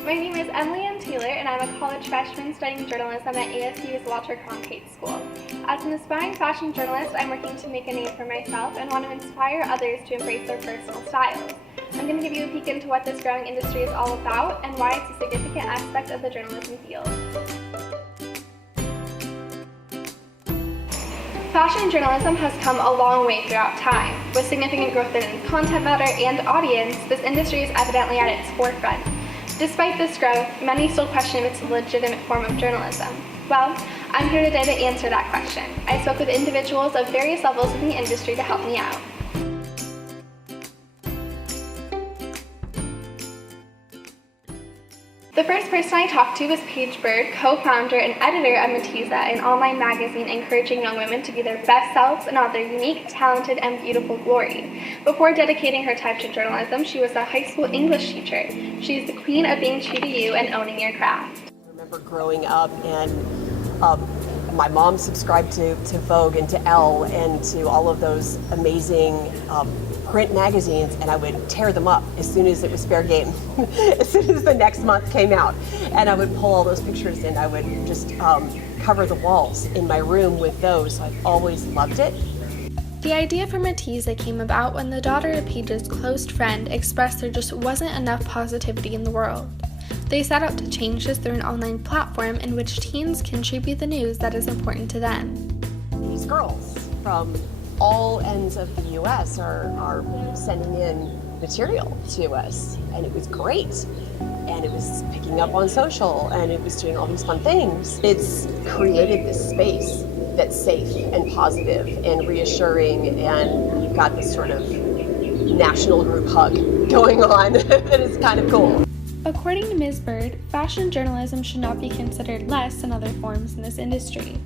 My name is Emily Ann Taylor, and I'm a college freshman studying journalism at ASU's Walter Cronkite School. As an aspiring fashion journalist, I'm working to make a name for myself and want to inspire others to embrace their personal styles. I'm going to give you a peek into what this growing industry is all about and why it's a significant aspect of the journalism field. Fashion journalism has come a long way throughout time. With significant growth in content matter and audience, this industry is evidently at its forefront. Despite this growth, many still question if it's a legitimate form of journalism. Well, I'm here today to answer that question. I spoke with individuals of various levels in the industry to help me out. The first person I talked to was Paige Bird, co-founder and editor of Matiza, an online magazine encouraging young women to be their best selves and all their unique, talented, and beautiful glory. Before dedicating her time to journalism, she was a high school English teacher. She's the queen of being true to you and owning your craft. I remember growing up and my mom subscribed to Vogue and to Elle and to all of those amazing print magazines, and I would tear them up as soon as it was fair game, as soon as the next month came out. And I would pull all those pictures and I would just cover the walls in my room with those. So I've always loved it. The idea for Matiza came about when the daughter of Paige's close friend expressed there just wasn't enough positivity in the world. They set out to change this through an online platform in which teens contribute the news that is important to them. These girls from all ends of the U.S. are sending in material to us, and it was great. And it was picking up on social, and it was doing all these fun things. It's created this space that's safe and positive and reassuring, and you've got this sort of national group hug going on that is kind of cool. According to Ms. Bird, fashion journalism should not be considered less than other forms in this industry.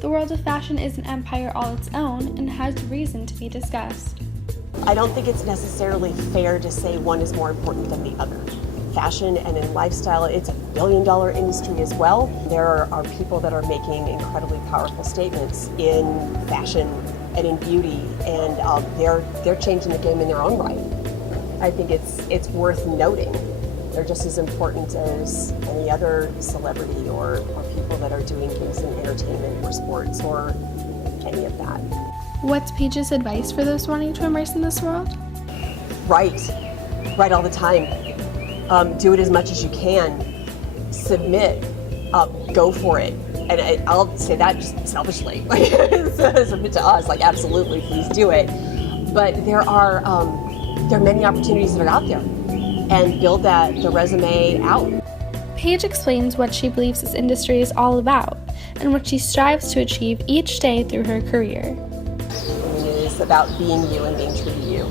The world of fashion is an empire all its own and has reason to be discussed. I don't think it's necessarily fair to say one is more important than the other. Fashion and in lifestyle, it's a billion-dollar industry as well. There are people that are making incredibly powerful statements in fashion and in beauty, and they're changing the game in their own right. I think it's worth noting. They're just as important as any other celebrity or people that are doing things in entertainment or sports or any of that. What's Paige's advice for those wanting to immerse in this world? Write all the time. Do it as much as you can. Submit. Go for it. And I'll say that just selfishly. Submit to us, like absolutely, please do it. But there are many opportunities that are out there. And build the resume out. Paige explains what she believes this industry is all about and what she strives to achieve each day through her career. It is about being you and being true to you,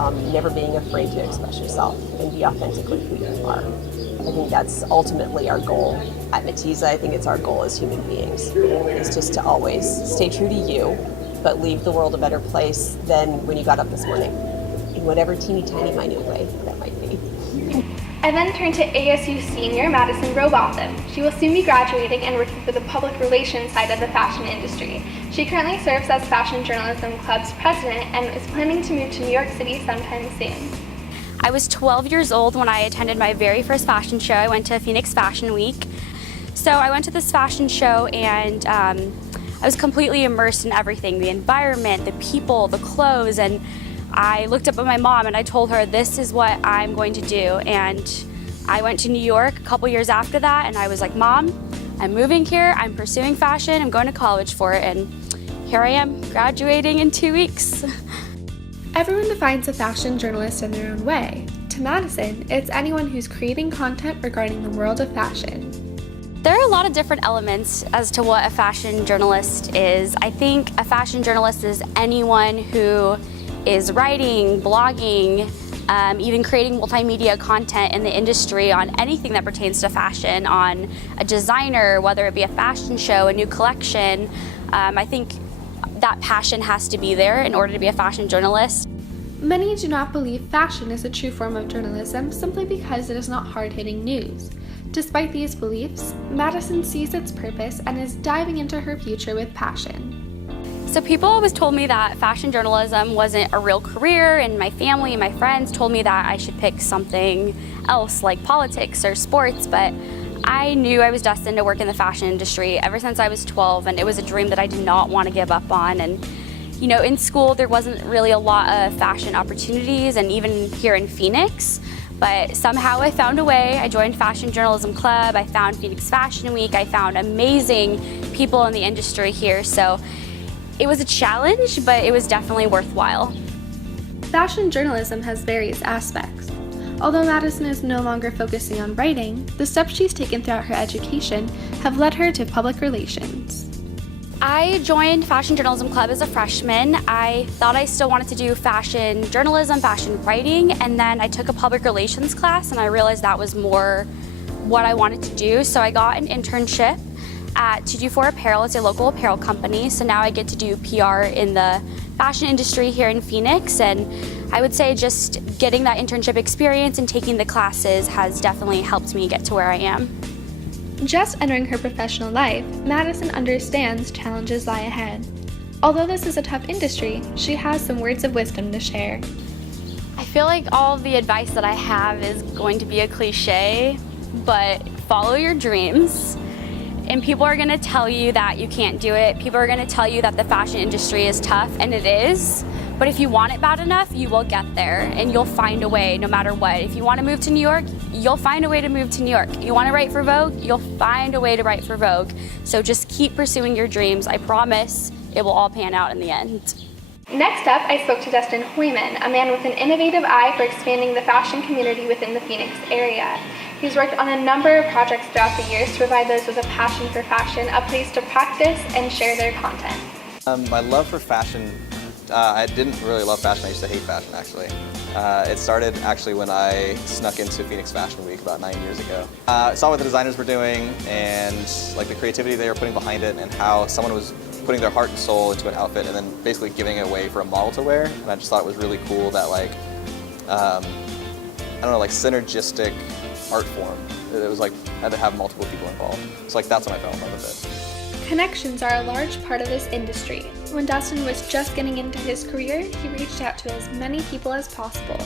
and never being afraid to express yourself and be authentically who you are. I think that's ultimately our goal at Matiza. I think it's our goal as human beings, is just to always stay true to you, but leave the world a better place than when you got up this morning, in whatever teeny tiny minute way that might be. I then turned to ASU senior Madison Robotham. She will soon be graduating and working for the public relations side of the fashion industry. She currently serves as Fashion Journalism Club's president and is planning to move to New York City sometime soon. I was 12 years old when I attended my very first fashion show. I went to Phoenix Fashion Week. So I went to this fashion show and I was completely immersed in everything, the environment, the people, the clothes, and I looked up at my mom and I told her, this is what I'm going to do. And I went to New York a couple years after that, and I was like, Mom, I'm moving here, I'm pursuing fashion, I'm going to college for it, and here I am, graduating in 2 weeks. Everyone defines a fashion journalist in their own way. To Madison, it's anyone who's creating content regarding the world of fashion. There are a lot of different elements as to what a fashion journalist is. I think a fashion journalist is anyone who is writing, blogging, even creating multimedia content in the industry on anything that pertains to fashion, on a designer, whether it be a fashion show, a new collection. I think that passion has to be there in order to be a fashion journalist. Many do not believe fashion is a true form of journalism simply because it is not hard-hitting news. Despite these beliefs, Madison sees its purpose and is diving into her future with passion. So people always told me that fashion journalism wasn't a real career, and my family and my friends told me that I should pick something else like politics or sports, but I knew I was destined to work in the fashion industry ever since I was 12, and it was a dream that I did not want to give up on. And you know, in school there wasn't really a lot of fashion opportunities, and even here in Phoenix, but somehow I found a way. I joined Fashion Journalism Club, I found Phoenix Fashion Week, I found amazing people in the industry here, so it was a challenge, but it was definitely worthwhile. Fashion journalism has various aspects. Although Madison is no longer focusing on writing, the steps she's taken throughout her education have led her to public relations. I joined Fashion Journalism Club as a freshman. I thought I still wanted to do fashion journalism, fashion writing, and then I took a public relations class and I realized that was more what I wanted to do. So I got an internship at 224 Apparel. It's a local apparel company. So now I get to do PR in the fashion industry here in Phoenix, and I would say just getting that internship experience and taking the classes has definitely helped me get to where I am. Just entering her professional life, Madison understands challenges lie ahead. Although this is a tough industry, she has some words of wisdom to share. I feel like all the advice that I have is going to be a cliche, but follow your dreams. And people are gonna tell you that you can't do it. People are gonna tell you that the fashion industry is tough, and it is. But if you want it bad enough, you will get there, and you'll find a way no matter what. If you want to move to New York, you'll find a way to move to New York. You want to write for Vogue, you'll find a way to write for Vogue. So just keep pursuing your dreams. I promise it will all pan out in the end. Next up, I spoke to Dustin Hoyman, a man with an innovative eye for expanding the fashion community within the Phoenix area. He's worked on a number of projects throughout the years to provide those with a passion for fashion a place to practice and share their content. My love for fashion, I didn't really love fashion, I used to hate fashion actually. It started actually when I snuck into Phoenix Fashion Week about 9 years ago. I saw what the designers were doing and like the creativity they were putting behind it, and how someone was putting their heart and soul into an outfit and then basically giving it away for a model to wear. And I just thought it was really cool that like, I don't know, like synergistic art form. It was like, had to have multiple people involved. So like that's when I fell in love with it. Connections are a large part of this industry. When Dustin was just getting into his career, he reached out to as many people as possible.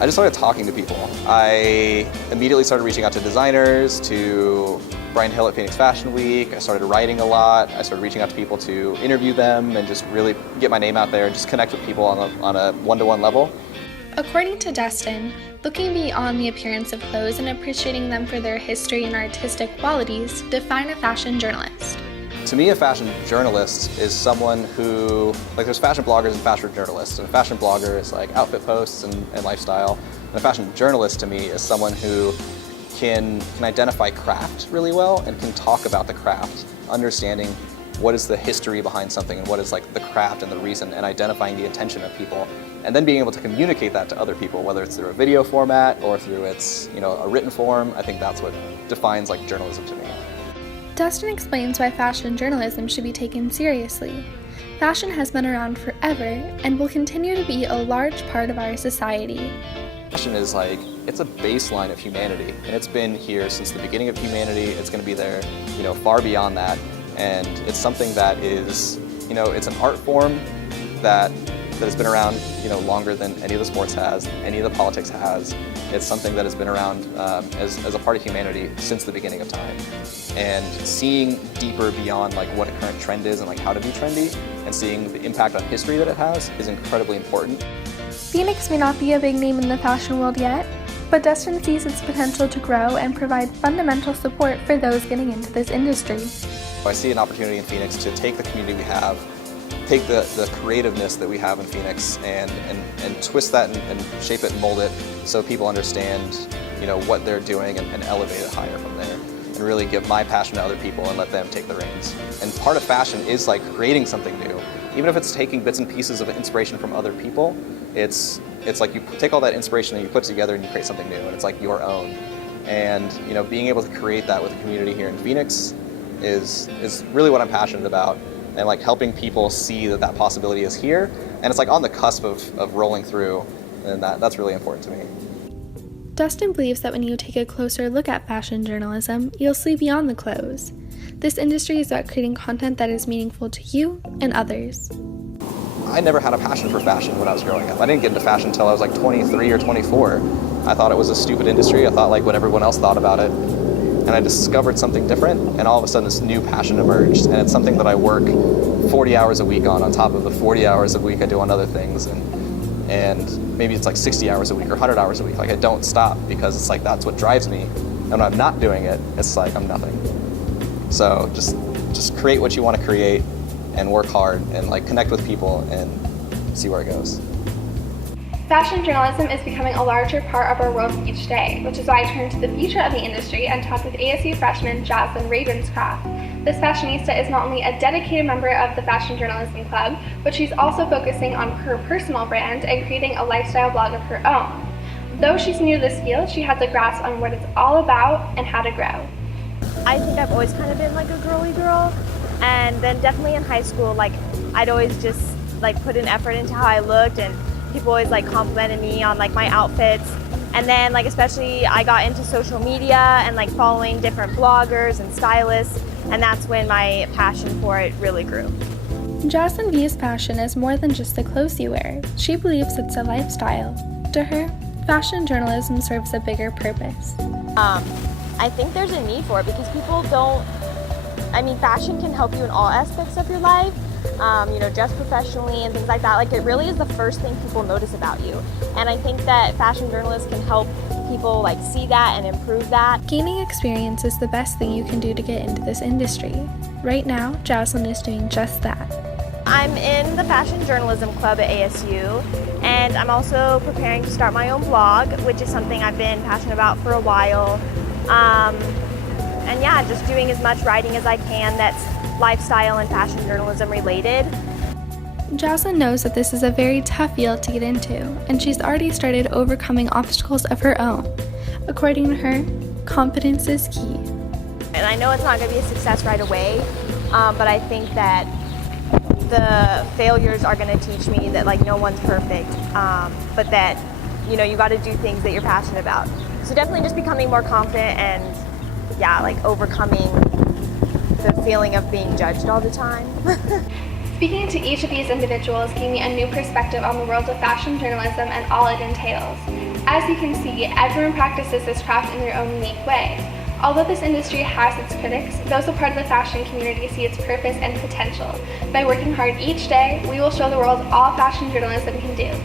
I just started talking to people. I immediately started reaching out to designers, to Brian Hill at Phoenix Fashion Week. I started writing a lot. I started reaching out to people to interview them and just really get my name out there and just connect with people on a one-to-one level. According to Dustin, looking beyond the appearance of clothes and appreciating them for their history and artistic qualities define a fashion journalist. To me, a fashion journalist is someone who, like there's fashion bloggers and fashion journalists, and a fashion blogger is like outfit posts and lifestyle. And a fashion journalist to me is someone who can identify craft really well and can talk about the craft, understanding what is the history behind something and what is like the craft and the reason, and identifying the intention of people, and then being able to communicate that to other people, whether it's through a video format or through its, a written form. I think that's what defines like journalism to me. Dustin explains why fashion journalism should be taken seriously. Fashion has been around forever and will continue to be a large part of our society. Fashion is like, it's a baseline of humanity, and it's been here since the beginning of humanity. It's going to be there, far beyond that. And it's something that is, it's an art form that has been around, longer than any of the sports has, any of the politics has. It's something that has been around as a part of humanity since the beginning of time. And seeing deeper beyond like what a current trend is and like how to be trendy, and seeing the impact on history that it has is incredibly important. Phoenix may not be a big name in the fashion world yet, but Dustin sees its potential to grow and provide fundamental support for those getting into this industry. I see an opportunity in Phoenix to take the community we have, take the creativeness that we have in Phoenix and twist that and shape it and mold it so people understand what they're doing and elevate it higher from there, and really give my passion to other people and let them take the reins. And part of fashion is like creating something new. Even if it's taking bits and pieces of inspiration from other people, it's like you take all that inspiration and you put it together and you create something new, and it's like your own. And being able to create that with the community here in Phoenix is really what I'm passionate about, and like helping people see that possibility is here, and it's like on the cusp of rolling through, and that's really important to me. Dustin believes that when you take a closer look at fashion journalism, you'll see beyond the clothes. This industry is about creating content that is meaningful to you and others. I never had a passion for fashion when I was growing up. I didn't get into fashion until I was like 23 or 24. I thought it was a stupid industry. I thought like what everyone else thought about it. And I discovered something different, and all of a sudden this new passion emerged. And it's something that I work 40 hours a week on top of the 40 hours a week I do on other things. And maybe it's like 60 hours a week or 100 hours a week. Like I don't stop because it's like that's what drives me. And when I'm not doing it, it's like I'm nothing. So just create what you want to create and work hard and like connect with people and see where it goes. Fashion journalism is becoming a larger part of our world each day, which is why I turned to the future of the industry and talked with ASU freshman Jocelyn Ravenscroft. This fashionista is not only a dedicated member of the Fashion Journalism Club, but she's also focusing on her personal brand and creating a lifestyle blog of her own. Though she's new to this field, she has a grasp on what it's all about and how to grow. I think I've always kind of been like a girly girl, and then definitely in high school, like I'd always just like put an effort into how I looked, and people always like complimented me on like my outfits. And then like especially I got into social media and like following different bloggers and stylists, and that's when my passion for it really grew. Jocelyn views fashion as more than just the clothes you wear. She believes it's a lifestyle. To her, fashion journalism serves a bigger purpose. I think there's a need for it because people don't, fashion can help you in all aspects of your life, dress professionally and things like that. Like it really is the first thing people notice about you. And I think that fashion journalists can help people like see that and improve that. Gaining experience is the best thing you can do to get into this industry. Right now, Jocelyn is doing just that. I'm in the Fashion Journalism Club at ASU, and I'm also preparing to start my own blog, which is something I've been passionate about for a while. And yeah, just doing as much writing as I can that's lifestyle and fashion journalism related. Jocelyn knows that this is a very tough field to get into, and she's already started overcoming obstacles of her own. According to her, confidence is key. And I know it's not going to be a success right away, but I think that the failures are going to teach me that like no one's perfect, but that you got to do things that you're passionate about. So definitely just becoming more confident and overcoming the feeling of being judged all the time. Speaking to each of these individuals gave me a new perspective on the world of fashion journalism and all it entails. As you can see, everyone practices this craft in their own unique way. Although this industry has its critics, those a part of the fashion community see its purpose and potential. By working hard each day, we will show the world all fashion journalism can do.